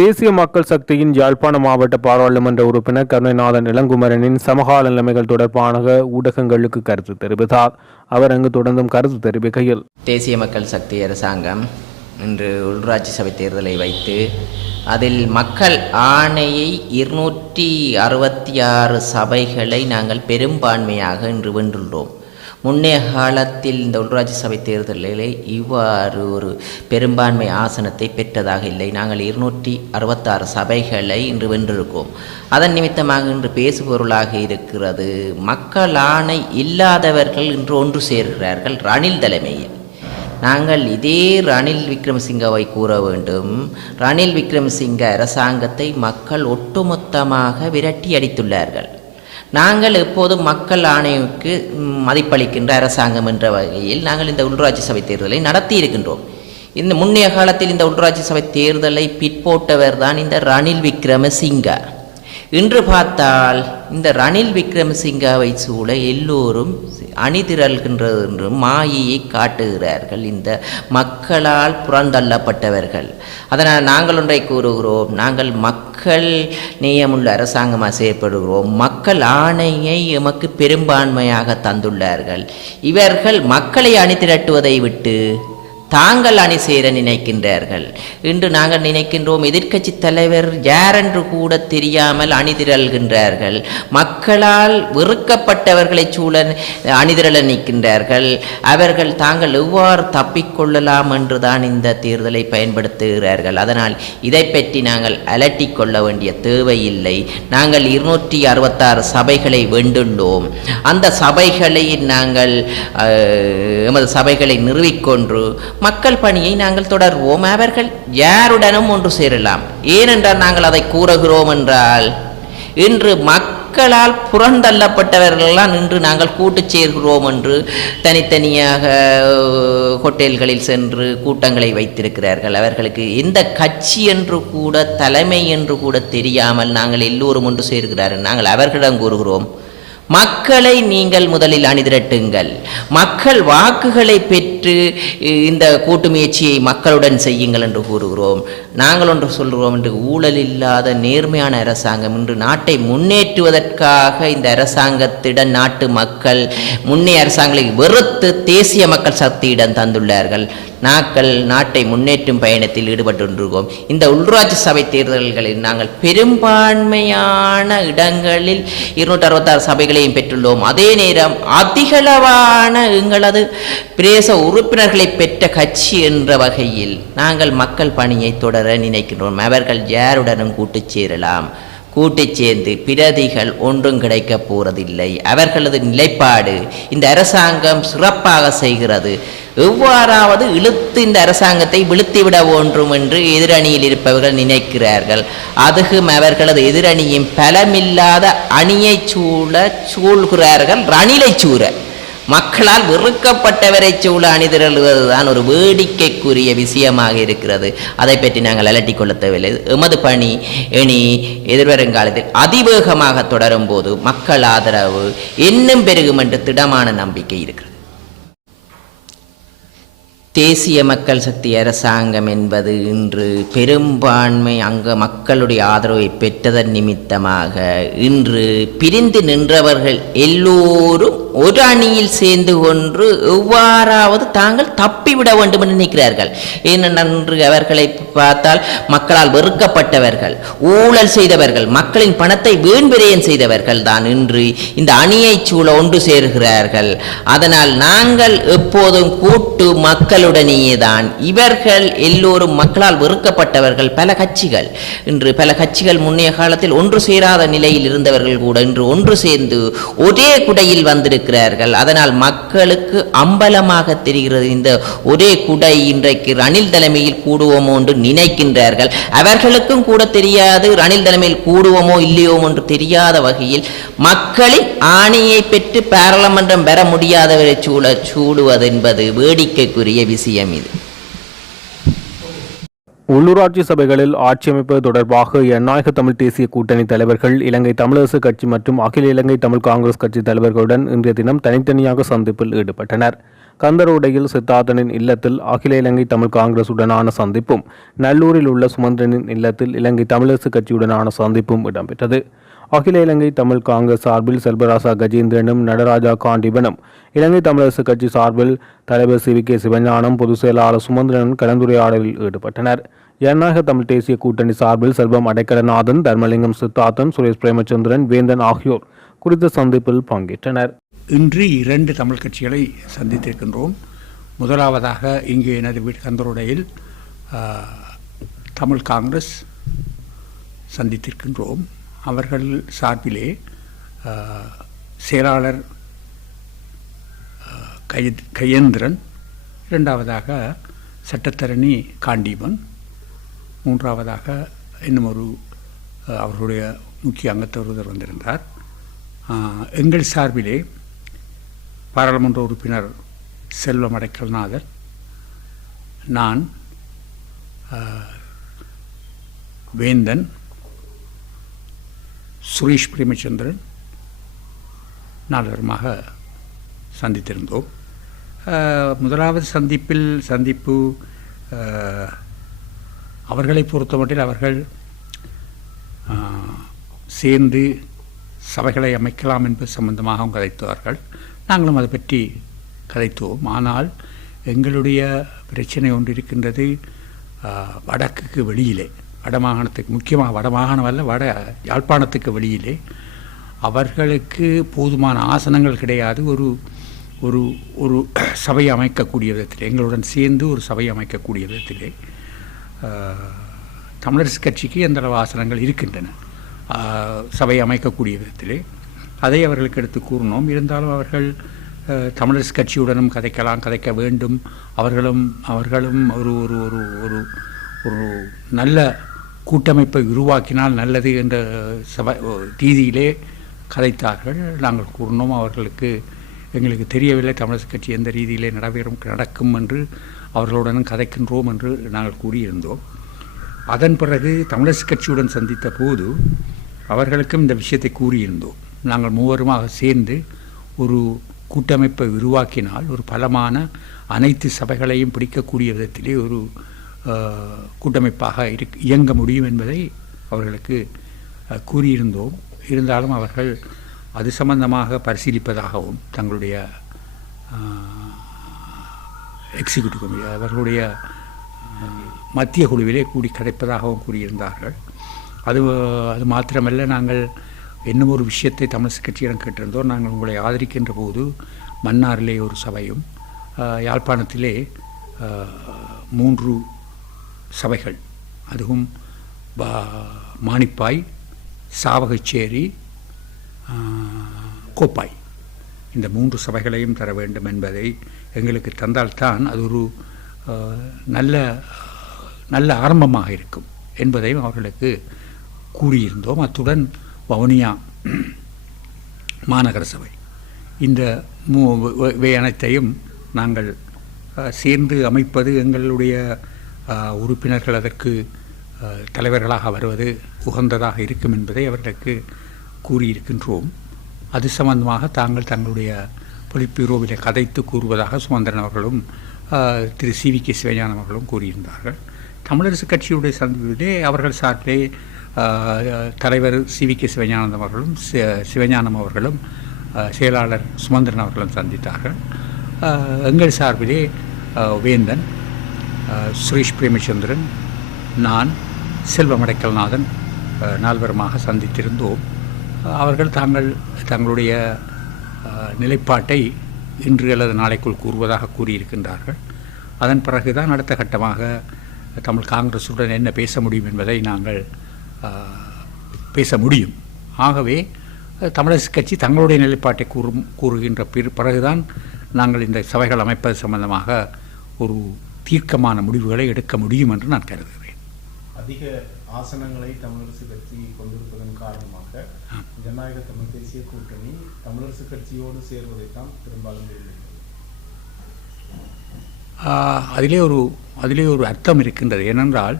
தேசிய மக்கள் சக்தியின் யாழ்ப்பாண மாவட்ட பாராளுமன்ற உறுப்பினர் கருணைநாதன் இளங்குமரனின் சமகால நிலைமைகள் தொடர்பான ஊடகங்களுக்கு கருத்து தெரிவித்தார். அவர் அங்கு தொடர்ந்தும் கருத்து தெரிவிக்கையில், தேசிய மக்கள் சக்தி அரசாங்கம் இன்று உள்ளூராட்சி சபை தேர்தலை வைத்து அதில் மக்கள் ஆணையை 266 சபைகளை நாங்கள் பெரும்பான்மையாக இன்று வென்றுள்ளோம். முன்னைய காலத்தில் இந்த உள்ளூராட்சி சபை தேர்தலில் இவ்வாறு ஒரு பெரும்பான்மை ஆசனத்தை பெற்றதாக இல்லை. நாங்கள் 266 சபைகளை இன்று வென்றிருக்கோம். அதன் நிமித்தமாக இன்று பேசுபொருளாக இருக்கிறது, மக்கள் ஆணை இல்லாதவர்கள் இன்று ஒன்று சேர்கிறார்கள் ரணில் தலைமையில். நாங்கள் இதே ரணில் விக்ரமசிங்கவை கூற வேண்டும். ரணில் விக்ரமசிங்க அரசாங்கத்தை மக்கள் ஒட்டுமொத்தமாக விரட்டி அடித்துள்ளார்கள். நாங்கள் எப்போதும் மக்கள் ஆணையருக்கு மதிப்பளிக்கின்ற அரசாங்கம் என்ற வகையில் நாங்கள் இந்த உள்ளூராட்சி சபை தேர்தலை நடத்தி இருக்கின்றோம். இந்த முன்னைய காலத்தில் இந்த உள்ளூராட்சி சபை தேர்தலை பிற்போட்டவர் தான் இந்த ரணில் விக்ரமசிங்க. இன்று பார்த்தால் இந்த ரணில் விக்ரமசிங்காவை சூழ எல்லோரும் அணிதிரள்கின்றது என்று மாயையை காட்டுகிறார்கள் இந்த மக்களால் புறந்தள்ளப்பட்டவர்கள். அதனால் நாங்கள் ஒன்றை கூறுகிறோம், நாங்கள் மக்கள் நேயமுள்ள அரசாங்கமாக செயற்படுகிறோம். மக்கள் ஆணையை எமக்கு பெரும்பான்மையாக தந்துள்ளார்கள். இவர்கள் மக்களை அணிதிரட்டுவதை விட்டு தாங்கள் அணி சேர நினைக்கின்றார்கள். இன்று நாங்கள் நினைக்கின்றோம், எதிர்க்கட்சி தலைவர் யார் என்று கூட தெரியாமல் அணிதிரள்கின்றார்கள். மக்களால் வெறுக்கப்பட்டவர்களை சூழ அணிதிரள நிற்கின்றார்கள். அவர்கள் தாங்கள் எவ்வாறு தப்பிக்கொள்ளலாம் என்றுதான் இந்த தேர்தலை பயன்படுத்துகிறார்கள். அதனால் இதை பற்றி நாங்கள் அலட்டிக் கொள்ள வேண்டிய தேவையில்லை. நாங்கள் 266 சபைகளை வென்றுள்ளோம். அந்த சபைகளை நாங்கள் எமது சபைகளை நிறுவிக்கொண்டு மக்கள் பணியை நாங்கள் தொடர்வோம். அவர்கள் யாருடனும் ஒன்று சேரலாம். ஏனென்றால் நாங்கள் அதை கூறுகிறோம் என்றால், இன்று மக்களால் புறந்தள்ளப்பட்டவர்களெல்லாம் இன்று நாங்கள் கூட்டு சேர்கிறோம் என்று தனித்தனியாக ஹோட்டல்களில் சென்று கூட்டங்களை வைத்திருக்கிறார்கள். அவர்களுக்கு எந்த கட்சி என்று கூட தலைமை என்று கூட தெரியாமல் நாங்கள் எல்லோரும் ஒன்று சேர்கிறார்கள். நாங்கள் அவர்களிடம் கூறுகிறோம், மக்களை நீங்கள் முதலில் அணிதிரட்டுங்கள். மக்கள் வாக்குகளை பெற்று இந்த கூட்டு முயற்சியை மக்களுடன் செய்யுங்கள் என்று கூறுகிறோம். நாங்கள் ஒன்று சொல்கிறோம், என்று ஊழல் இல்லாத நேர்மையான அரசாங்கம் இன்று நாட்டை முன்னேற்றுவதற்காக இந்த அரசாங்கத்திடம் நாட்டு மக்கள் முன்னைய அரசாங்கங்களை வெறுத்து தேசிய மக்கள் சக்தியிடம் தந்துள்ளார்கள். நாட்டை முன்னேற்றும் பயணத்தில் ஈடுபட்டுள்ளோம். இந்த உள்ளூராட்சி சபை தேர்தல்களில் நாங்கள் பெரும்பான்மையான இடங்களில் 266 சபைகளையும் பெற்றுள்ளோம். அதே நேரம் அதிகளவான எங்களது பிரதேச உறுப்பினர்களை பெற்ற கட்சி என்ற வகையில் நாங்கள் மக்கள் பணியை தொடர நினைக்கின்றோம். அவர்கள் யாருடனும் கூட்டு சேரலாம். கூட்டி சேர்ந்து பிரதிகள் ஒன்றும் கிடைக்கப் போவதில்லை. அவர்களது நிலைப்பாடு இந்த அரசாங்கம் சிறப்பாக செய்கிறது, எவ்வாறாவது இழுத்து இந்த அரசாங்கத்தை வீழ்த்திவிட வேண்டும் என்று எதிரணியில் இருப்பவர்கள் நினைக்கிறார்கள். அதுவும் அவர்களது எதிரணியின் பலமில்லாத அணியை சூழ்கிறார்கள். ரணிலை சூழ மக்களால் வெறுக்கப்பட்டவரை சூழ அணிதிரளுவதுதான் ஒரு வேடிக்கைக்குரிய விஷயமாக இருக்கிறது. அதை பற்றி நாங்கள் அலட்டிக் கொள்ள தேவையில்லை. எமது பணி இனி எதிர்வருங்காலத்தில் அதிவேகமாக தொடரும் போது மக்கள் ஆதரவு இன்னும் பெருகும் என்று திடமான நம்பிக்கை இருக்கிறது. தேசிய மக்கள் சக்தி அரசாங்கம் என்பது இன்று பெரும்பான்மை மக்களுடைய ஆதரவை பெற்றதன் நிமித்தமாக இன்று பிரிந்து நின்றவர்கள் எல்லோரும் ஒரு அணியில் சேர்ந்து கொண்டு எவ்வாறாவது தாங்கள் தப்பிவிட வேண்டும் என்று நினைக்கிறார்கள். ஏனென்று அவர்களை பார்த்தால் மக்களால் வெறுக்கப்பட்டவர்கள், ஊழல் செய்தவர்கள், மக்களின் பணத்தை வீண்விரயம் செய்தவர்கள் தான் இன்று இந்த அணியை சூழ ஒன்று சேர்கிறார்கள். அதனால் நாங்கள் எப்போதும் கூட்டு மக்களுடனேயே தான். இவர்கள் எல்லோரும் மக்களால் வெறுக்கப்பட்டவர்கள். பல கட்சிகள் முன்னைய காலத்தில் ஒன்று சேராத நிலையில் இருந்தவர்கள் கூட இன்று ஒன்று சேர்ந்து ஒரே குடையில் வந்திருக்கிறார்கள். அதனால் மக்களுக்கு அம்பலமாக தெரிகிறது, இந்த ஒரே குடை இன்றைக்கு ரணில் தலைமையில் கூடுவோமோ என்று நினைக்கின்றார்கள். அவர்களுக்கும் கூட தெரியாது ரணில் தலைமையில் கூடுவோமோ இல்லையோ என்று தெரியாத வகையில் மக்களின் ஆணையை பெற்று பாராளுமன்றம் பெற முடியாதவரை சூடுவது என்பது வேடிக்கைக்குரிய விஷயம். இது உள்ளூராட்சி சபைகளில் ஆட்சி அமைப்பது தொடர்பாக ஜனநாயக தமிழ் தேசிய கூட்டணி தலைவர்கள், இலங்கை தமிழரசு கட்சி மற்றும் அகில இலங்கை தமிழ் காங்கிரஸ் கட்சி தலைவர்களுடன் இன்றைய தினம் தனித்தனியாக சந்திப்பில் ஈடுபட்டனர். கந்தரோடையில் சித்தார்த்தனின் இல்லத்தில் அகில இலங்கை தமிழ் காங்கிரசுடனான சந்திப்பும், நல்லூரில் உள்ள சுமந்திரனின் இல்லத்தில் இலங்கை தமிழரசு கட்சியுடனான சந்திப்பும் இடம்பெற்றது. அகில இலங்கை தமிழ் காங்கிரஸ் சார்பில் செல்வராசா கஜேந்திரனும் நடராஜா காண்டிபனும், இலங்கை தமிழரசு கட்சி சார்பில் தலைவர் CVK சிவஞானம், பொதுச் செயலாளர் சுமந்திரனும் கலந்துரையாடலில் ஈடுபட்டனர். ஜனநாயக தமிழ் தேசிய கூட்டணி சார்பில் செல்வம் அடைக்கலநாதன், தர்மலிங்கம் சித்தார்த்தன், சுரேஷ் பிரேமச்சந்திரன், வேந்தன் ஆகியோர் குறித்த சந்திப்பில் பங்கேற்றனர். இன்று 2 தமிழ் கட்சிகளை சந்தித்திருக்கின்றோம். முதலாவதாக இங்கு எனது வீட்டு கந்தரோடையில் தமிழ் காங்கிரஸ் சந்தித்திருக்கின்றோம். அவர்கள் சார்பிலே செயலாளர் கயேந்திரன், இரண்டாவதாக சட்டத்தரணி காண்டீபன், மூன்றாவதாக இன்னும் ஒரு அவர்களுடைய முக்கிய அங்கத்தவர் ஒருவர் வந்திருந்தார். எங்கள் சார்பிலே பாராளுமன்ற உறுப்பினர் செல்வம் அடைக்கல்நாதன், நான், வேந்தன், சுரேஷ் பிரேமச்சந்திரன் 4 பேருமாக சந்தித்திருந்தோம். முதலாவது சந்திப்பு அவர்களை பொறுத்தமட்டில் அவர்கள் சேர்ந்து சபைகளை அமைக்கலாம் என்பது சம்பந்தமாகவும் கதைத்தார்கள். நாங்களும் அதை பற்றி கதைத்தோம். ஆனால் எங்களுடைய பிரச்சனை ஒன்று இருக்கின்றது. வடக்குக்கு வெளியிலே, வடமாகாணத்துக்கு, முக்கியமாக வடமாகாணம் அல்ல, யாழ்ப்பாணத்துக்கு வெளியிலே அவர்களுக்கு போதுமான ஆசனங்கள் கிடையாது. ஒரு ஒரு சபை அமைக்கக்கூடிய விதத்திலே, எங்களுடன் சேர்ந்து ஒரு சபை அமைக்கக்கூடிய விதத்திலே தமிழரசு கட்சிக்கு எந்தளவு ஆசனங்கள் இருக்கின்றன சபை அமைக்கக்கூடிய விதத்திலே. அதை அவர்களுக்கு எடுத்து கூறினோம். இருந்தாலும் அவர்கள் தமிழரசு கட்சியுடனும் கதைக்க வேண்டும், அவர்களும் ஒரு ஒரு ஒரு ஒரு ஒரு நல்ல கூட்டமைப்பை உருவாக்கினால் நல்லது என்ற ரீதியிலே கதைத்தார்கள். நாங்கள் கூறினோம், எங்களுக்கு தெரியவில்லை தமிழரசு கட்சி எந்த ரீதியிலே நடக்கும் என்று அவர்களுடன் கதைக்கின்றோம் என்று நாங்கள் கூறியிருந்தோம். அதன் பிறகு தமிழரசு கட்சியுடன் சந்தித்த போது அவர்களுக்கும் இந்த விஷயத்தை கூறியிருந்தோம். நாங்கள் மூவருமாக சேர்ந்து ஒரு கூட்டமைப்பை உருவாக்கினால் ஒரு பலமான அனைத்து சபைகளையும் பிடிக்கக்கூடிய விதத்திலே ஒரு கூட்டமைப்பாக இயங்க முடியும் என்பதை அவர்களுக்கு கூறியிருந்தோம். இருந்தாலும் அவர்கள் அது சம்பந்தமாக பரிசீலிப்பதாகவும் தங்களுடைய எக்ஸிக்யூட்டிவ் கமிட்டி, அவர்களுடைய மத்திய குழுவிலே கூடி கதைப்பதாகவும் கூறியிருந்தார்கள். அது மாத்திரமல்ல, நாங்கள் இன்னும் ஒரு விஷயத்தை தமிழரசு கட்சியிடம் கேட்டிருந்தோம். நாங்கள் உங்களை ஆதரிக்கின்ற போது மன்னாரிலே ஒரு சபையும், யாழ்ப்பாணத்திலே 3 சபைகள், அதுவும் மானிப்பாய், சாவகச்சேரி, கோப்பாய், இந்த 3 சபைகளையும் தர வேண்டும் என்பதை எங்களுக்கு தந்தால்தான் அது ஒரு நல்ல ஆரம்பமாக இருக்கும் என்பதையும் அவர்களுக்கு கூறியிருந்தோம். அத்துடன் வவுனியா மாநகர சபை, இந்த அனைத்தையும் நாங்கள் சேர்ந்து அமைப்பது, எங்களுடைய உறுப்பினர்கள் அதற்கு தலைவர்களாக வருவது உகந்ததாக இருக்கும் என்பதை அவர்களுக்கு கூறியிருக்கின்றோம். அது சம்பந்தமாக தங்களுடைய பொலிட்பீரோவிலே கதைத்து கூறுவதாக சுமந்திரன் அவர்களும் திரு CVK சிவஞானம் அவர்களும் கூறியிருந்தார்கள். தமிழரசு கட்சியுடைய சந்திப்பிலே அவர்கள் சார்பிலே தலைவர் CVK சிவஞானம் அவர்களும் செயலாளர் சுமந்திரன் அவர்களும் சந்தித்தார்கள். எங்கள் சார்பிலே வேந்தன், சுரேஷ் பிரேமச்சந்திரன், நான், செல்வம் அடைக்கல்நாதன் 4 பேருமாக சந்தித்திருந்தோம். அவர்கள் தங்களுடைய நிலைப்பாட்டை இன்று அல்லது நாளைக்குள் கூறுவதாக கூறியிருக்கின்றார்கள். அதன் பிறகுதான் அடுத்த கட்டமாக தமிழ் காங்கிரசுடன் என்ன பேச முடியும் என்பதை நாங்கள் பேச முடியும். ஆகவே தமிழரசு கட்சி தங்களுடைய நிலைப்பாட்டை கூறுகின்ற பிறகுதான் நாங்கள் இந்த சபைகள் அமைப்பது சம்பந்தமாக ஒரு தீர்க்கமான முடிவுகளை எடுக்க முடியும் என்று நான் கருதுகிறேன். அதிக ஆசனங்களை தமிழரசு கட்சி கொண்டிருப்பதன் காரணமாக ஜனநாயக தமிழ் தேசிய கூட்டணி தமிழரசு கட்சியோடு சேர்வதைத்தான் பெரும்பாலும் விரும்புகிறது. அதிலே ஒரு அர்த்தம் இருக்கின்றது. ஏனென்றால்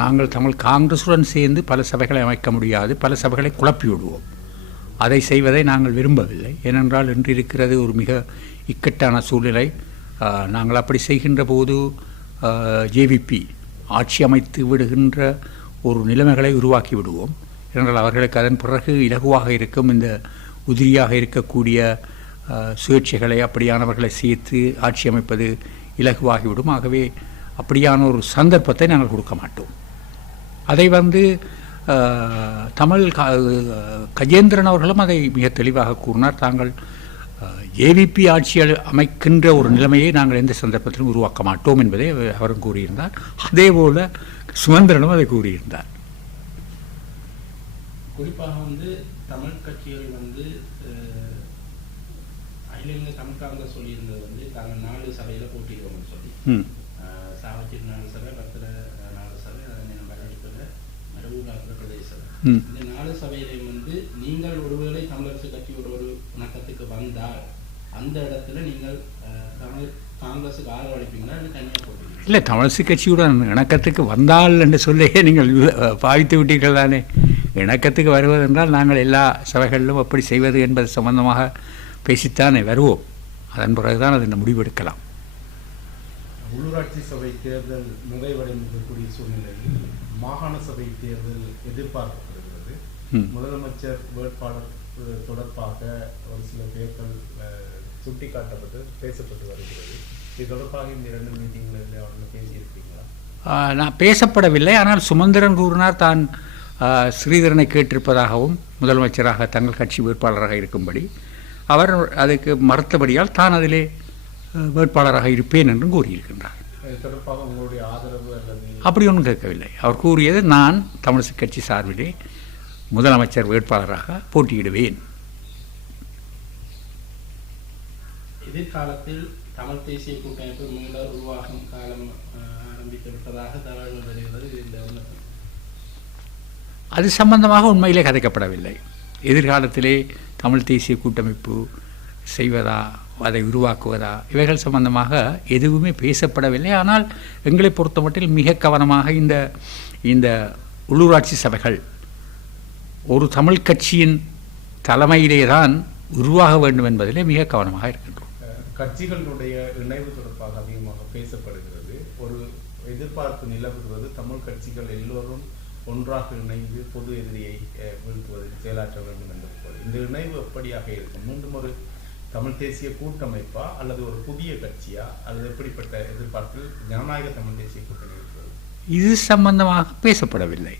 நாங்கள் தமிழ் காங்கிரசுடன் சேர்ந்து பல சபைகளை அமைக்க முடியாது, பல சபைகளை குழப்பி விடுவோம். அதை செய்வதை நாங்கள் விரும்பவில்லை. ஏனென்றால் இன்று இருக்கிறது ஒரு மிக இக்கட்டான சூழ்நிலை. நாங்கள் அப்படி செய்கின்ற போது ஜேவிபி ஆட்சி அமைத்து விடுகின்ற ஒரு நிலைமைகளை உருவாக்கி விடுவோம். ஏனென்றால் அவர்களுக்கு அதன் பிறகு இலகுவாக இருக்கும் இந்த உதிரியாக இருக்கக்கூடிய சுயேட்சைகளை அப்படியானவர்களை சேர்த்து ஆட்சி அமைப்பது இலகுவாகிவிடும். ஆகவே அப்படியான ஒரு சந்தர்ப்பத்தை நாங்கள் கொடுக்க மாட்டோம். அதை கஜேந்திரன் அவர்களும் அதை மிக தெளிவாக கூறினார். தாங்கள் ஏவிபி ஆட்சி அமைக்கின்ற ஒரு நிலைமையை நாங்கள் எந்த சந்தர்ப்பத்திலும் உருவாக்க மாட்டோம் என்பதை அவரும் கூறியிருந்தார். அதே போல சுமந்திரனும் அதை கூறியிருந்தார். குறிப்பாக தமிழ் கட்சிகள் அகில இந்திய தமிழ் காங்கிரஸ் சொல்லியிருந்தது தாங்கள் 4 சபையில் போட்டிடுவோம்னு சொல்லி. சாவச்சேரி 4 சபை, பத்திர 4 சபை, மரடிப்பில் மரபூராக்கிற பிரதேச சபை. இந்த 4 சபையிலையும் நீங்கள் ஒருவேளை தமிழரசு கட்சியோட ஒரு இணக்கத்துக்கு வந்தால் அந்த இடத்துல நீங்கள் தமிழ் காங்கிரஸுக்கு ஆதரவளிப்பீங்களா இல்லை தனியாக போட்டீங்க? இல்லை, தமிழரசு கட்சியுடன் இணக்கத்துக்கு வந்தால் என்று சொல்லியே நீங்கள் பாவித்து விட்டீர்கள் தானே. இணக்கத்துக்கு வருவதென்றால் நாங்கள் எல்லா சபைகளிலும் அப்படி செய்வது என்பது சம்பந்தமாக பேசித்தானே வருவோம். அதன் பிறகுதான் அதை முடிவெடுக்கலாம். உள்ளூராட்சி சபை தேர்தல் நிறைவடைந்திருக்கக்கூடிய சூழ்நிலையில் மாகாண சபை தேர்தல் எதிர்பார்க்கப்படுகிறது. முதலமைச்சர் வேட்பாளர் தொடர்பாக ஒரு சில பேர்கள் சுட்டிக்காட்டப்பட்டு பேசப்பட்டு வருகிறது. இது தொடர்பாக இந்த 2 மீட்டிங்களில் அவர்கள் பேசியிருக்கீங்களா? நான் பேசப்படவில்லை. ஆனால் சுமந்திரன் கூறினார் தான் ஸ்ரீதரனை கேட்டிருப்பதாகவும் முதலமைச்சராக தங்கள் கட்சி வேட்பாளராக இருக்கும்படி. அவர் அதுக்கு மறுத்தபடியால் தான் அதிலே வேட்பாளராக இருப்பேன் என்றும் கூறியிருக்கின்றார். தொடர்பாக உங்களுடைய ஆதரவு அல்லது அப்படி ஒன்றும் கேட்கவில்லை. அவர் கூறியது நான் தமிழரசு கட்சி சார்பிலே முதலமைச்சர் வேட்பாளராக போட்டியிடுவேன். எதிர்காலத்தில் தமிழ் தேசிய கூட்டமைப்பு மீள உருவாகும் காலம் ஆரம்பித்து விட்டதாக தகவல்கள் வருகிறது. இந்த அது சம்பந்தமாக உண்மையிலே கதைக்கப்படவில்லை. எதிர்காலத்திலே தமிழ் தேசிய கூட்டமைப்பு செய்வதா, அதை உருவாக்குவதா, இவைகள் சம்பந்தமாக எதுவுமே பேசப்படவில்லை. ஆனால் எங்களை பொறுத்தமட்டில் மிக கவனமாக இந்த உள்ளூராட்சி சபைகள் ஒரு தமிழ் கட்சியின் தலைமையிலே தான் உருவாக வேண்டும் என்பதிலே மிக கவனமாக இருக்கின்றோம். கட்சிகளுடைய இணைவு தொடர்பாக அதிகமாக பேசப்படுகிறது. ஒரு எதிர்பார்ப்பு நிலவுகிறது. தமிழ் கட்சிகள் எல்லோரும் ஒன்றாக இணைந்து பொது எதிரியை வீழ்த்துவதில் செயலாற்ற வேண்டும் என்பது போல இந்த இணைவு எப்படியாக இருக்கும்? மீண்டும் ஒரு தமிழ் தேசிய கூட்டமைப்பா அல்லது ஒரு புதிய கட்சியா அல்லது எப்படிப்பட்ட எதிர்பார்ப்பில் ஜனநாயக தமிழ் தேசிய கூட்டணி இருக்கிறது? இது சம்பந்தமாக பேசப்படவில்லை.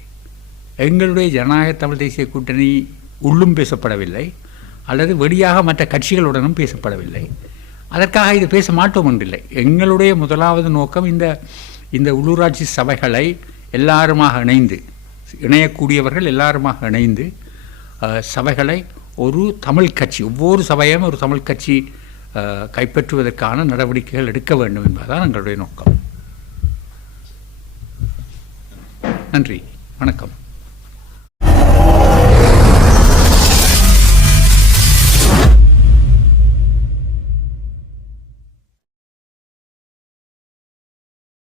எங்களுடைய ஜனநாயக தமிழ் தேசிய கூட்டணி உள்ளும் பேசப்படவில்லை, அல்லது வெளியாக மற்ற கட்சிகளுடனும் பேசப்படவில்லை. அதற்காக இது பேச மாட்டோம் என்றில்லை. எங்களுடைய முதலாவது நோக்கம் இந்த உள்ளூராட்சி சபைகளை எல்லாருமாக இணையக்கூடியவர்கள் எல்லாருமாக இணைந்து சபைகளை ஒரு தமிழ் கட்சி, ஒவ்வொரு சபையும் ஒரு தமிழ் கட்சி கைப்பற்றுவதற்கான நடவடிக்கைகள் எடுக்க வேண்டும் என்பதுதான் எங்களுடைய நோக்கம். நன்றி, வணக்கம்.